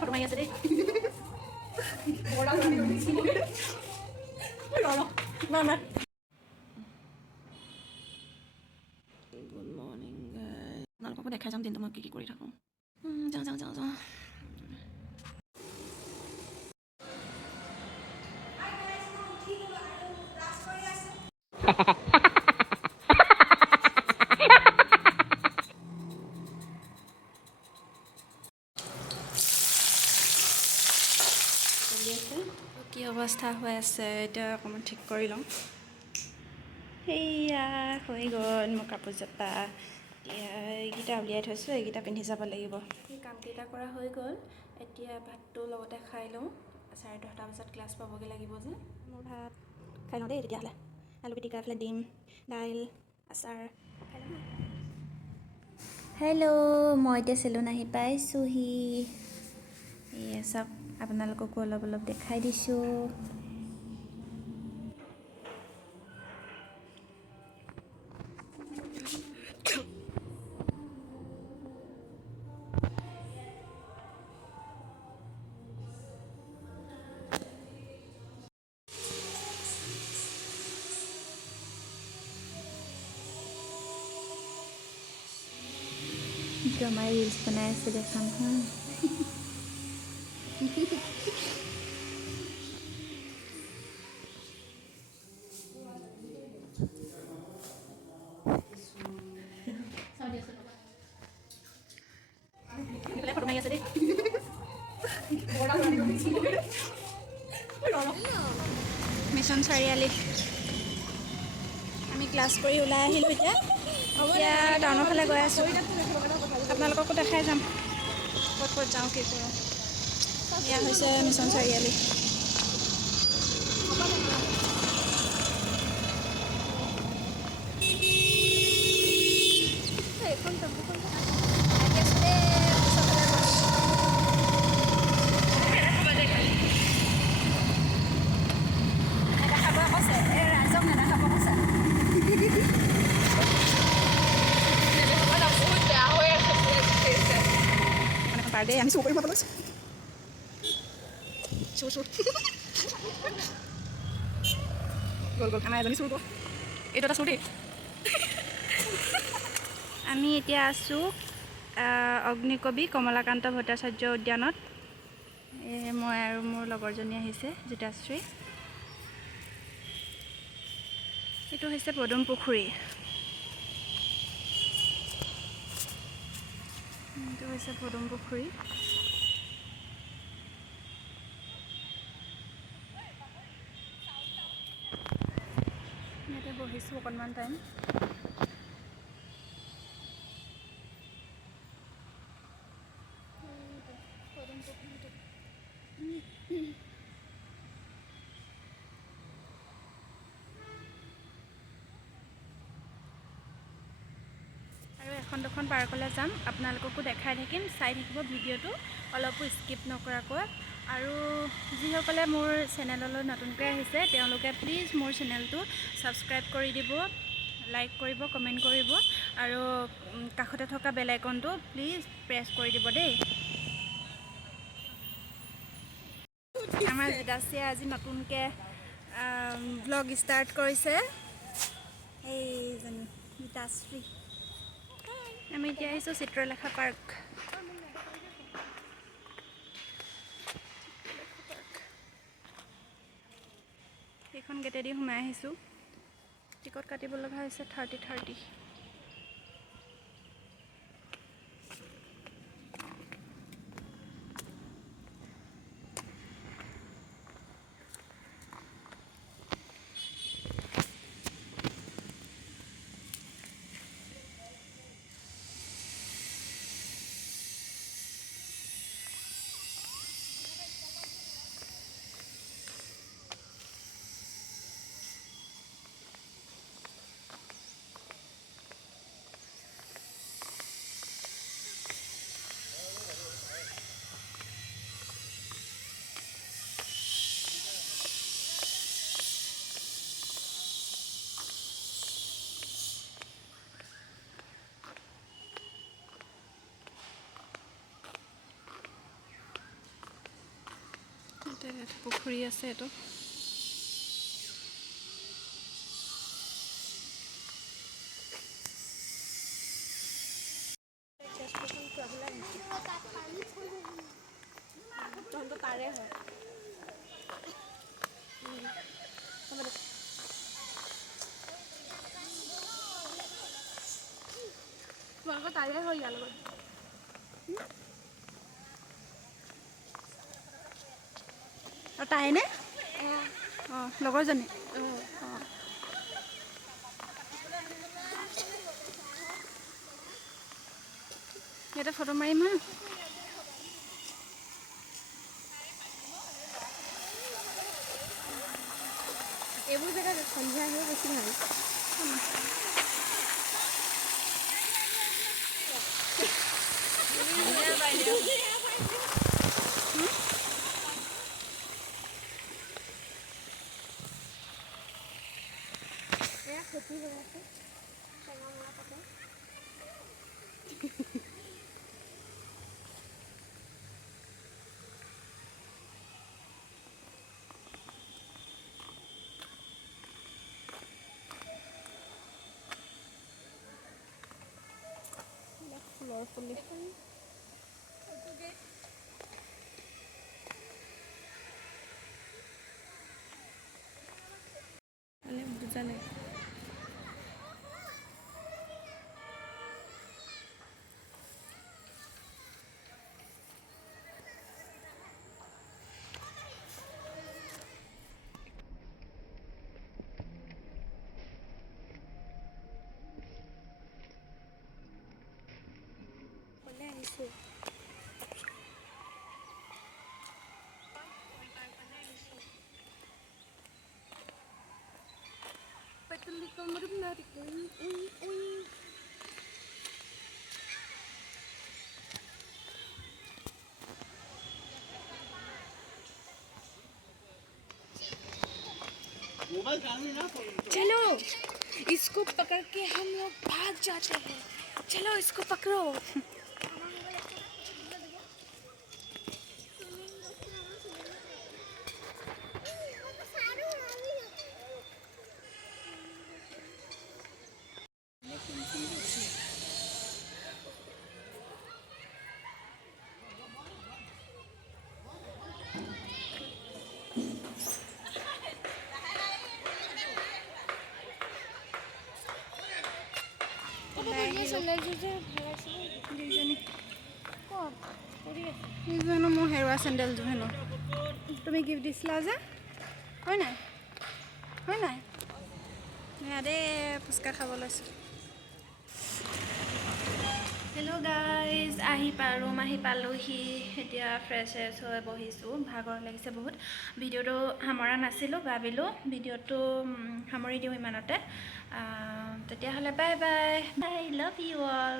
Photo মাৰি আছে দেই গুড মৰ্ণিং আপোনালোককো দেখাই যাম দিনটো মই কি কৰি থাকোঁ যাওঁ কি অৱস্থা হৈ আছে এতিয়া অকণমান ঠিক কৰি লওঁ সেয়া হৈ গ'ল মোৰ কাপোৰজোপা এতিয়া এইকেইটা উলিয়াই থৈছোঁ এইকেইটা পিন্ধি যাব লাগিব সেই কামকেইটা কৰা হৈ গ'ল এতিয়া ভাতটো লগতে খাই লওঁ 10:30 বজাত ক্লাছ পাবগৈ লাগিব যে মোৰ ভাত খাই লওঁ দেই তেতিয়াহ'লে আলু পিটিকা এইফালে ডিম দাইল আচাৰ খাই লওঁ হেল্ল' মই এতিয়া চেলুন আহি পাইছোঁহি এয়া চাওক আপোনালোককো অলপ দেখাই দিছোঁ আমাৰ ৰিলছ বনাই আছে দেখাম হা ফটো মাৰি আছে দেই মিছন চাৰিআলি আমি ক্লাছ কৰি ওলাই আহিলোঁ এতিয়া টাউনৰ ফালে গৈ আছোঁ আপোনালোককো দেখাই যাম ক'ত যাওঁ কি কৰোঁ এয়া হৈছে মিছন চাৰিআলি দে আমি চুৰ কৰিম আপোনালোক চুৰ গ'ল আমাৰ এজনী চুৰ গ'ল এইটো এটা চুৰ দেই আমি এতিয়া আছোঁ অগ্নিকবি কমলাকান্ত ভট্টাচাৰ্য উদ্যানত মই আৰু মোৰ লগৰজনী আহিছে জিতাশ্ৰী এইটো হৈছে পদুম পুখুৰী এইটো হৈছে পদুম পুখুৰী ইয়াতে বহিছোঁ অকণমান টাইম এখন দুখন পাৰ্কলৈ যাম আপোনালোককো দেখাই থাকিম চাই থাকিব ভিডিঅ'টো অলপো স্কিপ নকৰাকৈ আৰু যিসকলে মোৰ চেনেললৈ নতুনকৈ আহিছে তেওঁলোকে প্লিজ মোৰ চেনেলটো ছাবস্ক্ৰাইব কৰি দিব লাইক কৰিব কমেণ্ট কৰিব আৰু কাষতে থকা বেল আইকনটো প্লিজ প্ৰেছ কৰি দিব দেই আমাৰ জিতাশ্ৰীয়ে আজি নতুনকৈ ব্লগ ষ্টাৰ্ট কৰিছে এইজনী জিতাশ্ৰী আমি এতিয়া আহিছোঁ চিত্ৰলেখা পাৰ্ক সেইখন গেটেদি সোমাই আহিছোঁ টিকট কাটিব লগা হৈছে 30। পুখুৰী আছে এইটো। তাৰে হয় তোমালোকৰ তাৰে হয় ইয়াৰ লগত। আৰু তাইনে? অঁ লগৰজনী। অঁ ইয়াতে ফটো মাৰিম হা। এইবোৰ জেগাত সন্ধিয়া আহিও বেছি ভাল। খেতি হৈ আছে ফুলৰ ফুলি বুজা নাই। আহিছোঁ चलो इसको पकड़ के हम लोग भाग जाते हैं। चलो इसको पकड़ो। মোৰ হেৰুৱা চেণ্ডেলযোৰ হেনো তুমি গিফ্ট দিছিলা যে, হয় নাই? হয় নাই? দে ফুচকা খাব লৈছোঁ। হেল্ল' গাইজ, ৰুম আহি পালোহি। এতিয়া ফ্ৰেছ হৈ বহিছোঁ, ভাগৰ লাগিছে বহুত। ভিডিঅ'টো সামৰা নাছিলোঁ, ভাবিলোঁ ভিডিঅ'টো সামৰি দিওঁ ইমানতে। তেতিয়াহ'লে bye bye, by, love you all.